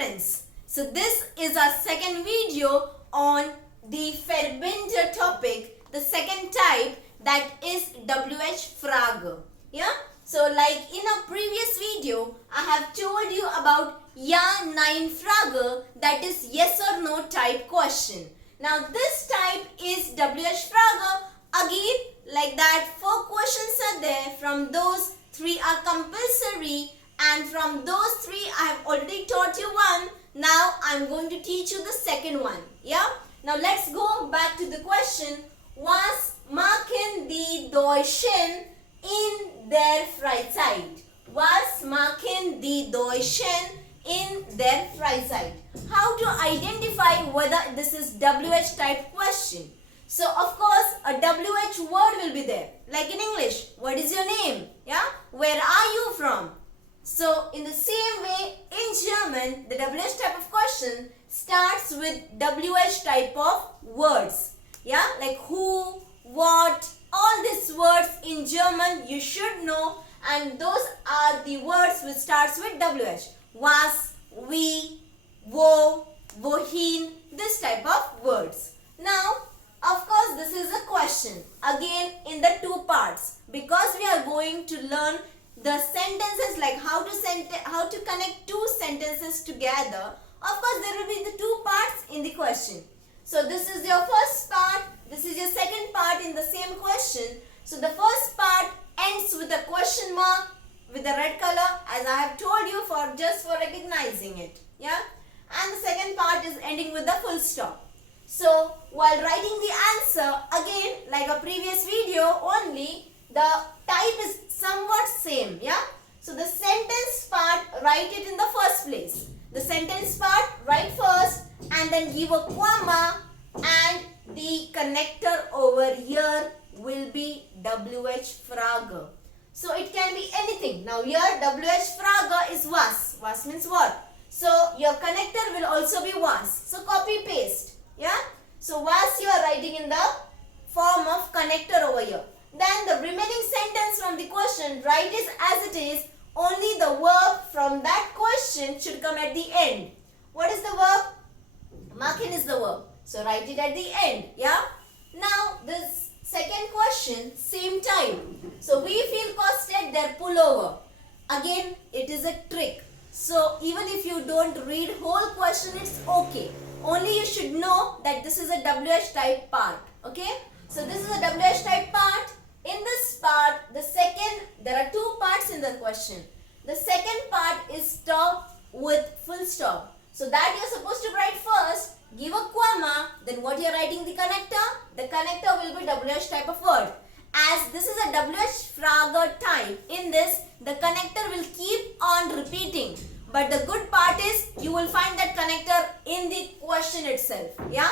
friends. So this is our second video on the Verbinder topic, the second type, that is WH Frage. Yeah. So like in a previous video, I have told you about Ja, Nein Frage, that is yes or no type question. Now this type is WH Frage. Again, like that, 4 questions are there. From those 3 are compulsory, and from those 3 I have already taught you one. Now I am going to teach you the second one. Yeah. Now let's go back to the question. Was machen die Deutschen in der Freizeit? Was machen die Deutschen in their Freizeit? How to identify whether this is WH type question? So of course a WH word will be there. Like in English, what is your name? Yeah. Where are you from? So in the same way, in German, the WH type of question starts with WH type of words. Yeah, like who, what, all these words in German you should know, and those are the words which starts with WH. Was, wie, wo, wohin, this type of words. Now, of course, this is a question. Again, in the 2 parts, because we are going to learn the sentences, like how to connect 2 sentences together. Of course, there will be the 2 parts in the question. So this is your first part. This is your second part in the same question. So the first part ends with a question mark with a red color, as I have told you, for just for recognizing it. Yeah. And the second part is ending with the full stop. So while writing the answer, again like a previous video only, the type is somewhat same. Yeah. So the sentence part, write it in the first place. The sentence part, write first, and then give a comma, and the connector over here will be WH Frage. So it can be anything. Now here WH Frage is was. Was means what? So your connector will also be was. So copy paste. Yeah. So was you are writing in the form of connector over here. Then the remaining sentence from the question, write it as it is. Only the verb from that question should come at the end. What is the verb? Machen is the verb. So write it at the end. Yeah. Now this second question, same type. So we feel costed their pullover. Again, it is a trick. So even if you don't read whole question, it's okay. Only you should know that this is a WH type part. Okay. So this is a WH type part. In this part, there are 2 parts in the question. The second part is stop with full stop. So that you're supposed to write first, give a comma, then what you're writing the connector? The connector will be WH type of word. As this is a WH Frage type, in this, the connector will keep on repeating. But the good part is, you will find that connector in the question itself. Yeah.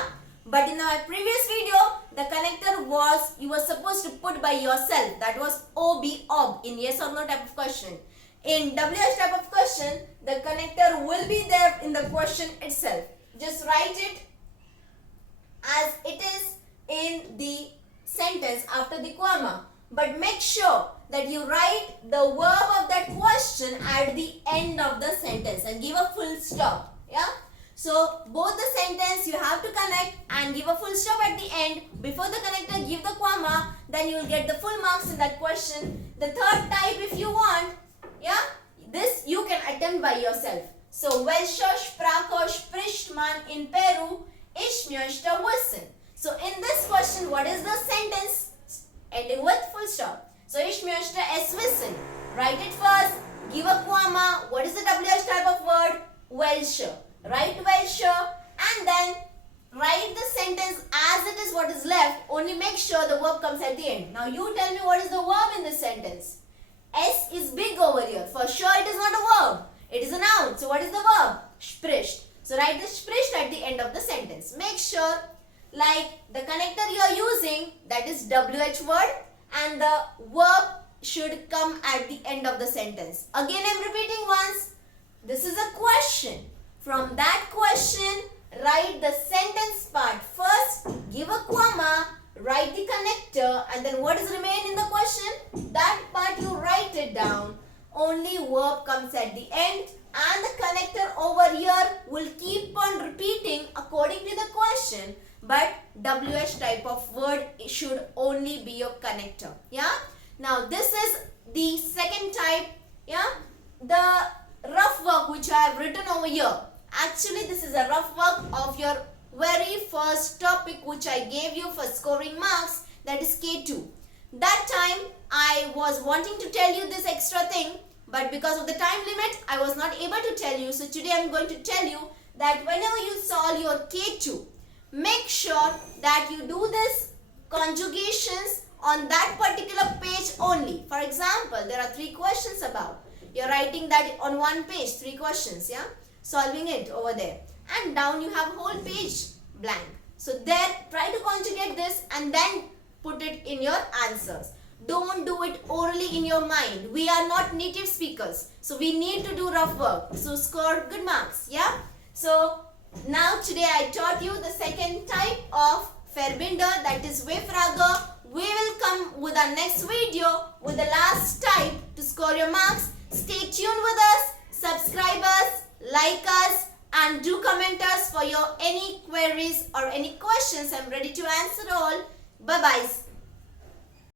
But in our previous video, the connector was, you were supposed to put by yourself. That was ob in yes or no type of question. In WH type of question, the connector will be there in the question itself. Just write it as it is in the sentence after the comma. But make sure that you write the verb of that question at the end of the sentence and give a full stop. Yeah. So both the sentence you have to connect and give a full stop at the end. Before the connector, give the comma, then you will get the full marks in that question. The third type, if you want, yeah, this you can attempt by yourself. So welche Sprache spricht man in Peru? Ich möchte wissen. So in this question, what is the sentence ending with full stop? So ich möchte es wissen. Write it first, give a comma. What is the WH type of word? Welche. Write welche, and then write the sentence as it is what is left. Only make sure the verb comes at the end. Now you tell me what is the verb in this sentence. S is big over here. For sure it is not a verb. It is a noun. So what is the verb? Spricht. So write the spricht at the end of the sentence. Make sure like the connector you are using, that is WH word, and the verb should come at the end of the sentence. Again I am repeating once. This is a question. From that question, write the sentence part first, give a comma, write the connector, and then what is remain in the question? That part you write it down. Only verb comes at the end, and the connector over here will keep on repeating according to the question, but WH type of word should only be your connector. Yeah. Now this is the second type. Yeah. The rough work which I have written over here. Actually, this is a rough work of your very first topic which I gave you for scoring marks, that is K2. That time I was wanting to tell you this extra thing, but because of the time limit I was not able to tell you. So today I am going to tell you that whenever you solve your K2, make sure that you do this conjugations on that particular page only. For example, there are 3 questions about. You are writing that on one page, 3 questions, yeah, solving it over there, and down you have whole page blank. So there, try to conjugate this and then put it in your answers. Don't do it orally in your mind. We are not native speakers, so we need to do rough work. So score good marks, yeah. So now today I taught you the second type of Verbinder, that is V-Frage. We will come with our next video with the last type to score your marks. Stay tuned with us, subscribe us, like us, and do comment us for your any queries or any questions. I'm ready to answer all. Bye bye.